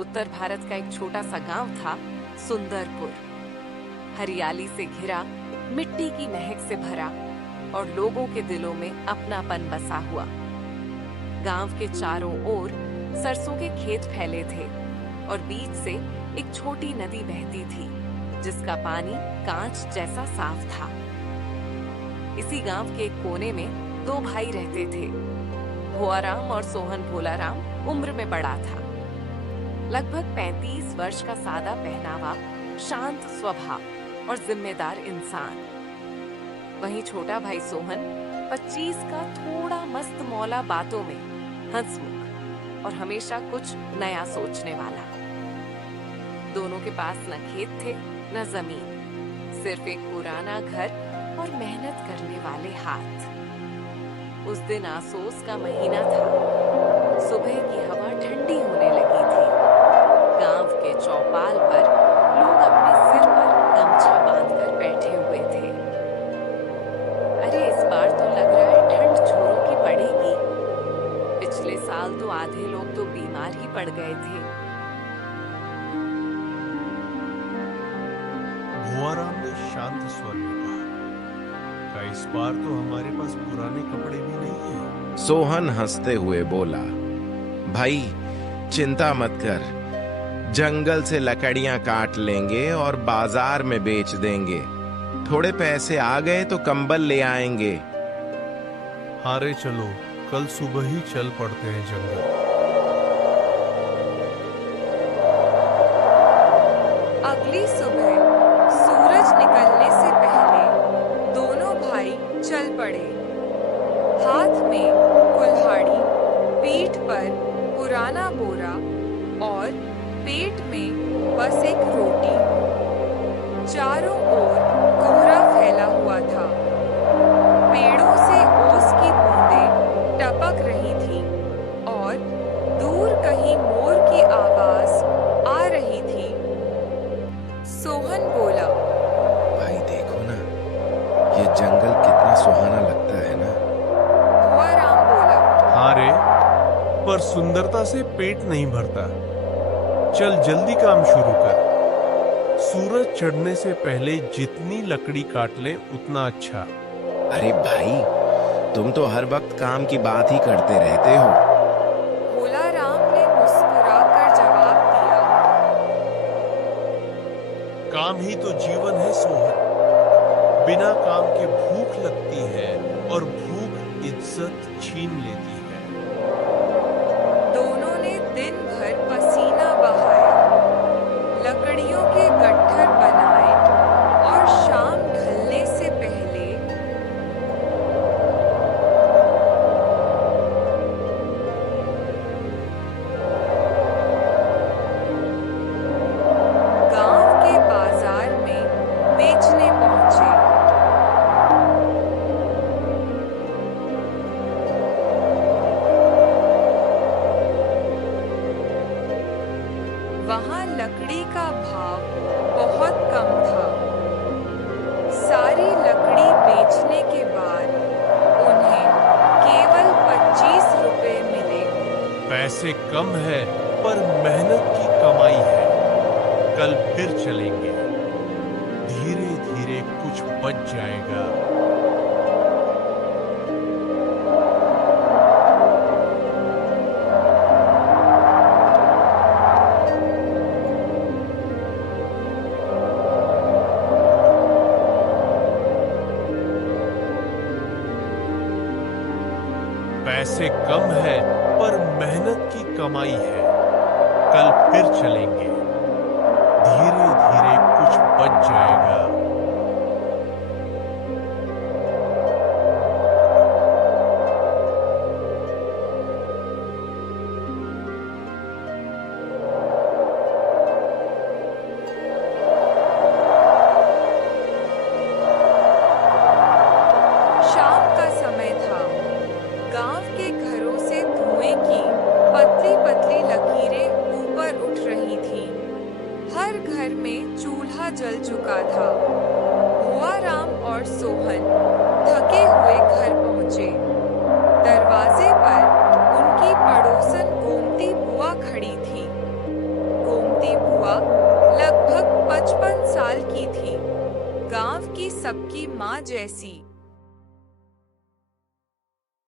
उत्तर भारत का एक छोटा सा गांव था सुंदरपुर। हरियाली से घिरा, मिट्टी की महक से भरा और लोगों के दिलों में अपनापन बसा हुआ। गांव के चारों ओर सरसों के खेत फैले थे और बीच से एक छोटी नदी बहती थी जिसका पानी कांच जैसा साफ था। इसी गांव के एक कोने में दो भाई रहते थे। भुआराम और सोहन भोलाराम उम्र में बड़ा था। लगभग 35 वर्ष का सादा पहनावा, शांत स्वभाव और जिम्मेदार इंसान। वहीं छोटा भाई सोहन 25 का थोड़ा मस्त मौला, बातों में हंसमुख और हमेशा कुछ नया सोचने वाला। दोनों के पास न खेत थे न जमीन, सिर्फ एक पुराना घर और मेहनत करने वाले हाथ। उस दिन आसोस का महीना था। सुबह की हवा ठंडी होने लगी थी। गांव के चौपाल पर लोग अपने सिर पर गमछा बांधकर बैठे हुए थे। अरे इस बार तो लग रहा है ठंड जोरों की पड़ेगी। पिछले साल तो आधे लोग तो बीमार ही पड़ गए थे। भुआराम ने शांत स्वर में कहा, इस बार तो हमारे पास पुराने कपड़े भी नहीं हैं। सोहन हंसते हुए बोला, भाई चिंता मत कर, जंगल से लकड़ियां काट लेंगे और बाजार में बेच देंगे। थोड़े पैसे आ गए तो कंबल ले आएंगे। हारे चलो, कल सुबह ही चल पड़ते हैं जंगल। अगली सुबह सूरज निकलने से पहले दोनों भाई चल पड़े। हाथ में कुल्हाड़ी, पीठ पर पुराना बोरा और पेट में बस एक रोटी। चारों ओर कोहरा फैला हुआ था। पेड़ों से ओस की बूंदें टपक रही थीं और दूर कहीं मोर की आवाज आ रही थी। सोहन बोला, भाई देखो ना, ये जंगल कितना सुहाना लगता है ना। भुआराम बोला, हारे, पर सुंदरता से पेट नहीं भरता। चल जल्दी काम शुरू कर। सूरज चढ़ने से पहले जितनी लकड़ी काट ले उतना अच्छा। अरे भाई, तुम तो हर वक्त काम की बात ही करते रहते हो। भोलाराम ने मुस्कुराकर जवाब दिया, काम ही तो जीवन है सोहन। बिना काम के भूख लगती है और भूख इज्जत छीन लेती है। दोनों ने दिन भर पसीना बहाया, लकड़ियों के गट्ठर बनाए और शाम ढलने से पहले गांव के बाजार में बेचने पहुंचे। वहां लकड़ी का भाव बहुत कम था। सारी लकड़ी बेचने के बाद उन्हें केवल 25 रुपए मिले। पैसे कम है पर मेहनत की कमाई है। कल फिर चलेंगे, धीरे धीरे कुछ बच जाएगा। पैसे कम है पर मेहनत की कमाई है। कल फिर चलेंगे, धीरे धीरे कुछ बच जाएगा। शाम का समय था। गांव के घरों से धुएं की पतली पतली लकीरें ऊपर उठ रही थीं। गांव की सबकी माँ जैसी